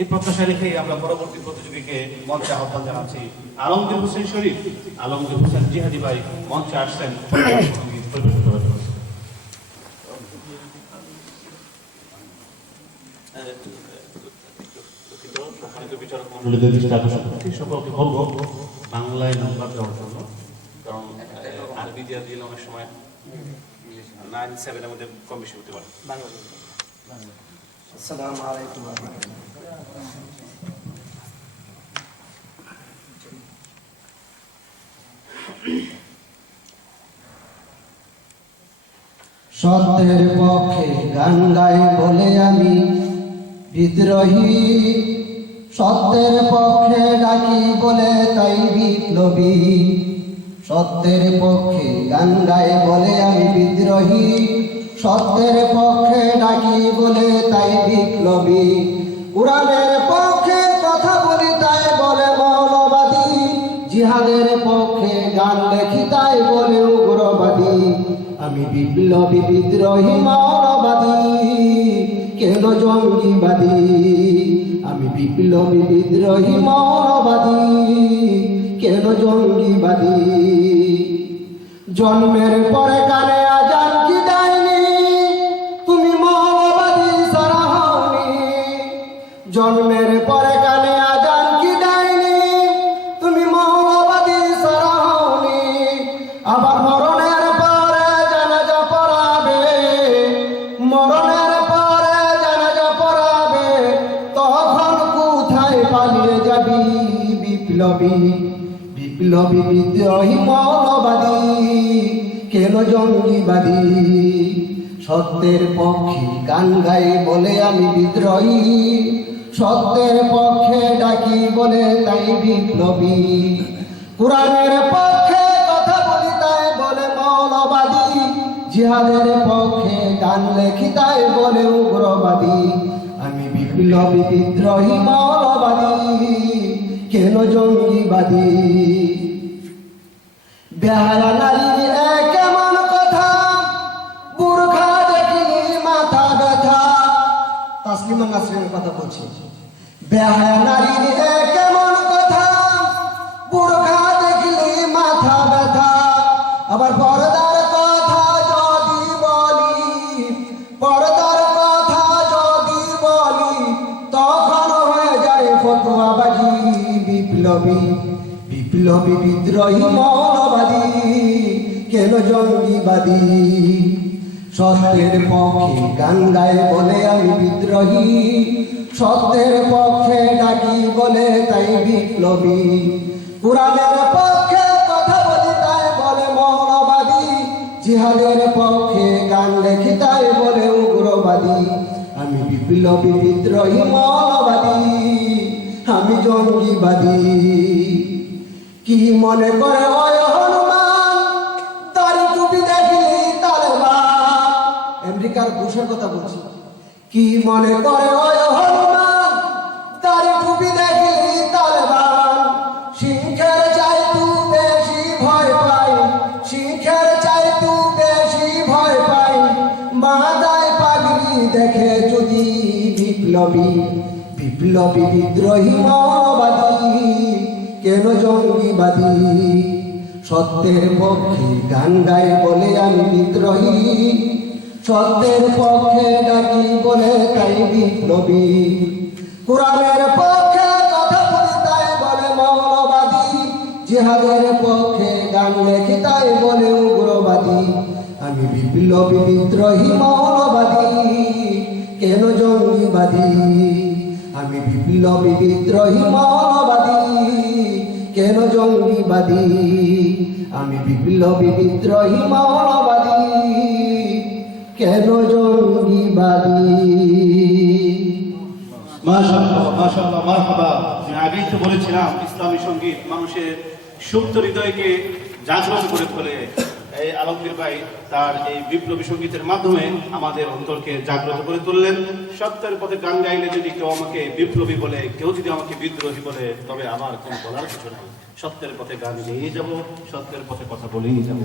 এই প্রত্যাশা রেখে আমরা পরবর্তী প্রতিযোগীকে মঞ্চে আহ্বান জানাচ্ছি। আলমগীর হোসেন শরীফ, আলমগীর হোসেন জিহাদি ভাই মঞ্চে আসছেন সঙ্গীত পরিবেশন করার জন্য। সকলকে বলবো বাংলায় নাম্বার দেওয়ার জন্য, কারণ আরবি দিয়ে দিলে অনেক সময় 9-7 এর মধ্যে কম বেশি হতে পারে। আসসালামু আলাইকুম। সত্যের পক্ষে গান গাই বলে আমি বিদ্রোহী, সত্যের পক্ষে ডাকি বলে তাই বিপ্লবী। সত্যের পক্ষে গান গাই বলে আমি বিদ্রোহী, সত্যের পক্ষে ডাকি বলে তাই বিপ্লবী। কুরআনের পক্ষে কথা বলি তাই বলে মৌলবাদী, জিহাদের পক্ষে গান লেখি তাই বলে উগ্রবাদী। আমি বিপ্লবী বিদ্রোহী মৌলবাদী, কেন জঙ্গিবাদী? আমি বিপ্লবী বিদ্রোহী মৌলবাদী, কেন জঙ্গিবাদী? জন্মের পরে কানে আজান কি দেয়নি, তুমি মৌলবাদী সারা হওনি। জন্মের পরে কানে আজান কি দেয়নি, তুমি মৌলবাদী সারা হওনি। আবার মরণের পরে জানাজা পড়াবে, মরণের পরে জানাজা পড়াবে, তখন কোথায় পালিয়ে যাবি? বিপ্লবী বিপ্লবী বিদ্রোহী মৌলবাদী, কেন জঙ্গিবাদী? সত্যের পক্ষে গান গাই বলে আমি বিদ্রোহী, সত্যের পক্ষে ডাকি বলে তাই বিপ্লবী। কুরআনের পক্ষে কথা বলি তাই বলে মৌলবাদী, জিহাদের পক্ষে গান লেখি তাই বলে উগ্রবাদী। আমি বিপ্লবী বিদ্রোহী মৌলবাদী, কেন জঙ্গিবাদী? বেহায়া নারীর কেমন কথা, বুরখা দেখিনি মাথা ব্যথা। তাসলিমা নাসরিনের কথা বলছি। বেহায়া নারীর কেমন কথা, বুরখা দেখলি মাথা ব্যথা। আবার পর্দার কথা যদি বলি, পর্দার কথা যদি বলি, তখন হয়ে যায় ফতোয়াবাজি। বিপ্লবী বিপ্লবী বিদ্রোহী মৌলবাদী, কেন জঙ্গিবাদী? সত্যের পক্ষে গান গায় বলে আমি বিদ্রোহী, সত্যের পক্ষে ডাকি বলে তাই বিপ্লবী। কুরআনের পক্ষে কথা বলি তাই বলে মৌলবাদী, জিহাদের পক্ষে গান লেখি তাই বলে উগ্রবাদী। আমি বিপ্লবী বিদ্রোহী মৌলবাদী, আমি জঙ্গিবাদী। কি মনে করে ওই হনুমান, দাড়ি টুপি দেখলি তালেবান? আমেরিকার বুশের কথা বলছি। কি মনে করে ওই হনুমান, দাড়ি টুপি দেখলি তালেবান? সিংহের চাইতু বেশি ভয় পাই, সিংহের চাইতু বেশি ভয় পাই, মাথায় পাগড়ি দেখে যদি। বিপ্লবী বিপ্লবী বিদ্রোহী মৌলবাদী, কেন জঙ্গিবাদী? সত্যের পক্ষে গান গাই বলে আমি বিদ্রোহী, সত্যের পক্ষে ডাকি বলে তাই বিপ্লবী। কুরআনের পক্ষে কথা বলি তাই বলে মৌলবাদী, জিহাদের পক্ষে গান লেখি তাই বলে উগ্রবাদী। আমি বিপ্লবী বিদ্রোহী মৌলবাদী, কেন জঙ্গিবাদী? আমি বিপ্লবী বিদ্রোহী মৌলবাদী, কেন জঙ্গিবাদী? আমি বিপ্লবী বিদ্রোহী মৌলবাদী, কেন জঙ্গিবাদী? মাশাআল্লাহ মাশাআল্লাহ মারহাবা। আমি আগেই তো বলেছিলাম ইসলামী সঙ্গীত মানুষের সুপ্ত হৃদয়কে জাগ্রত করে তোলে। এই আলমগীর ভাই তার এই বিপ্লবী সঙ্গীতের মাধ্যমে আমাদের অন্তরকে জাগ্রত করে তুললেন। সত্যের পথে গান গাইলে যদি কেউ আমাকে বিপ্লবী বলে, কেউ যদি আমাকে বিদ্রোহী বলে, তবে আমার কোনো বলার কিছু নাই। সত্যের পথে গান গেয়ে যাব, সত্যের পথে কথা বলেই যাব।